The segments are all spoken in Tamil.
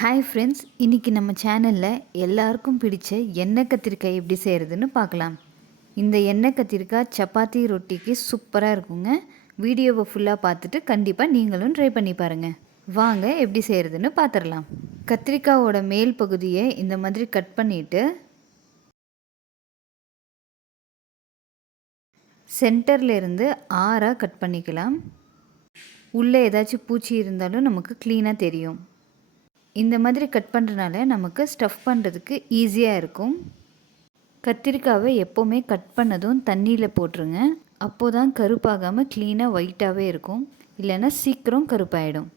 ஹாய் ஃப்ரெண்ட்ஸ் இன்றைக்கி நம்ம சேனலில் எல்லாருக்கும் பிடிச்ச எண்ணெய் கத்திரிக்காய் எப்படி செய்கிறதுன்னு பார்க்கலாம். இந்த எண்ணெய் கத்திரிக்காய் சப்பாத்தி ரொட்டிக்கு சூப்பராக இருக்குங்க. வீடியோவை ஃபுல்லாக பார்த்துட்டு கண்டிப்பாக நீங்களும் ட்ரை பண்ணி பாருங்கள் வாங்க எப்படி செய்கிறதுன்னு பார்த்துடலாம் கத்திரிக்காவோட மேல் பகுதியை இந்த மாதிரி கட் பண்ணிவிட்டு சென்டர்லேருந்து ஆறாக கட் பண்ணிக்கலாம். உள்ளே ஏதாச்சும் பூச்சி இருந்தாலும் நமக்கு க்ளீனாக தெரியும். இந்த மாதிரி கட் பண்ணுறனால நமக்கு ஸ்டஃப் பண்ணுறதுக்கு ஈஸியாக இருக்கும். கத்திரிக்காவை எப்போவுமே கட் பண்ணதும் தண்ணியில் போட்டுருங்க. அப்போது தான் கருப்பாகாமல் க்ளீனாக ஒயிட்டாகவே இருக்கும். இல்லைன்னா சீக்கிரம் கருப்பாயிடும்.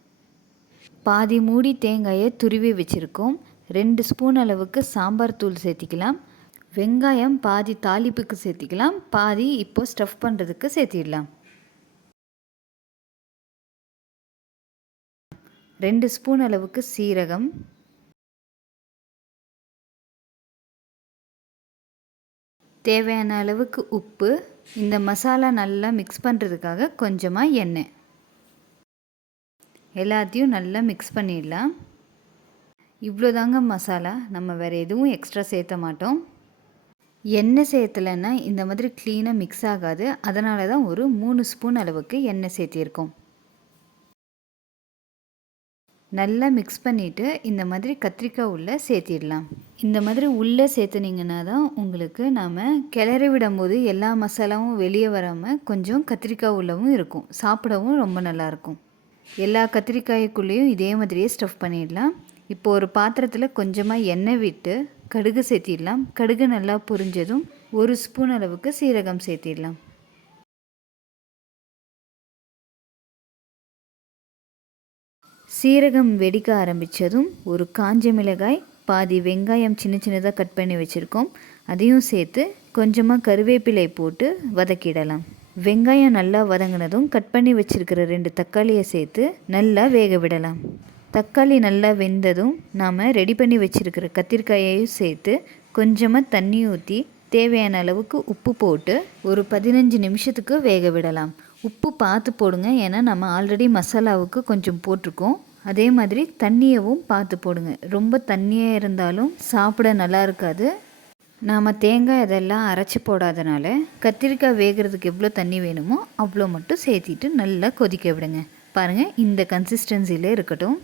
பாதி மூடி தேங்காயை துருவி வச்சுருக்கோம். ரெண்டு ஸ்பூன் அளவுக்கு சாம்பார் தூள் சேர்த்திக்கலாம். வெங்காயம் பாதி தாளிப்புக்கு சேர்த்திக்கலாம். பாதி இப்போது ஸ்டஃப் பண்ணுறதுக்கு சேர்த்திடலாம். ரெண்டு ஸ்பூன் அளவுக்கு சீரகம். தேவையான அளவுக்கு உப்பு. இந்த மசாலா நல்லா மிக்ஸ் பண்ணுறதுக்காக கொஞ்சமாக எண்ணெய். எல்லாத்தையும் நல்லா மிக்ஸ் பண்ணிடலாம். இவ்வளோதாங்க மசாலா. நம்ம வேறு எதுவும் எக்ஸ்ட்ரா சேர்த்த மாட்டோம். எண்ணெய் சேர்த்தலைன்னா இந்த மாதிரி க்ளீனாக மிக்ஸ் ஆகாது. அதனால தான் ஒரு மூணு ஸ்பூன் அளவுக்கு எண்ணெய் சேர்த்திருக்கோம். நல்லா மிக்ஸ் பண்ணிவிட்டு இந்த மாதிரி கத்திரிக்காய் உள்ளே சேர்த்திடலாம். இந்த மாதிரி உள்ளே சேர்த்துனீங்கன்னா தான் உங்களுக்கு நாம் கிளறி விடும்போது எல்லா மசாலாவும் வெளியே வராமல் கொஞ்சம் கத்திரிக்காய் உள்ளவும் இருக்கும். சாப்பிடவும் ரொம்ப நல்லாயிருக்கும் எல்லா கத்திரிக்காய்க்குள்ளேயும் இதே மாதிரியே ஸ்டஃப் பண்ணிடலாம். இப்போ ஒரு பாத்திரத்தில் கொஞ்சமாக எண்ணெய் விட்டு கடுகு சேர்த்திடலாம். கடுகு நல்லா புரிஞ்சதும் ஒரு ஸ்பூன் அளவுக்கு சீரகம் சேர்த்திடலாம். சீரகம் வெடிக்க ஆரம்பித்ததும் ஒரு காஞ்ச மிளகாய் பாதி வெங்காயம் சின்ன சின்னதாக கட் பண்ணி வச்சுருக்கோம். அதையும் சேர்த்து கொஞ்சமாக கருவேப்பிலை போட்டு வதக்கிடலாம். வெங்காயம் நல்லா வதங்கினதும் கட் பண்ணி வச்சுருக்கிற ரெண்டு தக்காளியை சேர்த்து நல்லா வேக விடலாம். தக்காளி நல்லா வெந்ததும் நாம் ரெடி பண்ணி வச்சுருக்கிற கத்திரிக்காயையும் சேர்த்து கொஞ்சமாக தண்ணி ஊற்றி தேவையான அளவுக்கு உப்பு போட்டு ஒரு பதினஞ்சு நிமிஷத்துக்கு வேக விடலாம். உப்பு பார்த்து போடுங்க. ஏன்னா நம்ம ஆல்ரெடி மசாலாவுக்கு கொஞ்சம் போட்டிருக்கோம். அதே மாதிரி தண்ணியவும் பார்த்து போடுங்க. ரொம்ப தண்ணியாக இருந்தாலும் சாப்பிட நல்லா இருக்காது. நாம் தேங்காய் இதெல்லாம் அரைச்சி போடாதனால கத்திரிக்காய் வேகிறதுக்கு எவ்வளோ தண்ணி வேணுமோ அவ்வளோ மட்டும் சேர்த்திட்டு நல்லா கொதிக்க விடுங்க. பாருங்கள் இந்த கன்சிஸ்டன்சியில் இருக்கட்டும்.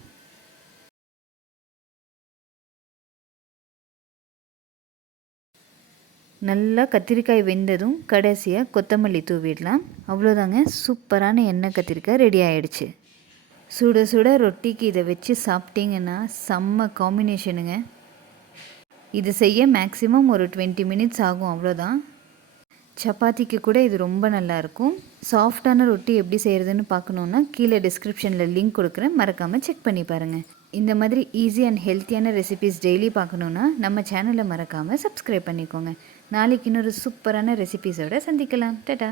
நல்லா கத்திரிக்காய் வெந்ததும் கடைசியாக கொத்தமல்லி தூவிடலாம். அவ்வளோதாங்க. சூப்பரான எண்ணெய் கத்திரிக்காய் ரெடி ஆகிடுச்சு சுட சுட ரொட்டிக்கு இதை வச்சு சாப்பிட்டீங்கன்னா செம்ம காம்பினேஷனுங்க இது செய்ய மேக்ஸிமம் ஒரு டுவெண்ட்டி மினிட்ஸ் ஆகும் அவ்வளோதான். சப்பாத்திக்கு கூட இது ரொம்ப நல்லாயிருக்கும் சாஃப்டான ரொட்டி எப்படி செய்கிறதுன்னு பார்க்கணுன்னா கீழே டிஸ்கிரிப்ஷனில் லிங்க் கொடுக்குறேன். மறக்காமல் செக் பண்ணி பாருங்கள் இந்த மாதிரி ஈஸி அண்ட் ஹெல்த்தியான ரெசிபிஸ் டெய்லி பார்க்கணுன்னா நம்ம சேனலை மறக்காமல் சப்ஸ்கிரைப் பண்ணிக்கோங்க. நாளைக்கு இன்னொரு சூப்பரான ரெசிபிஸோடு சந்திக்கலாம். டட்டா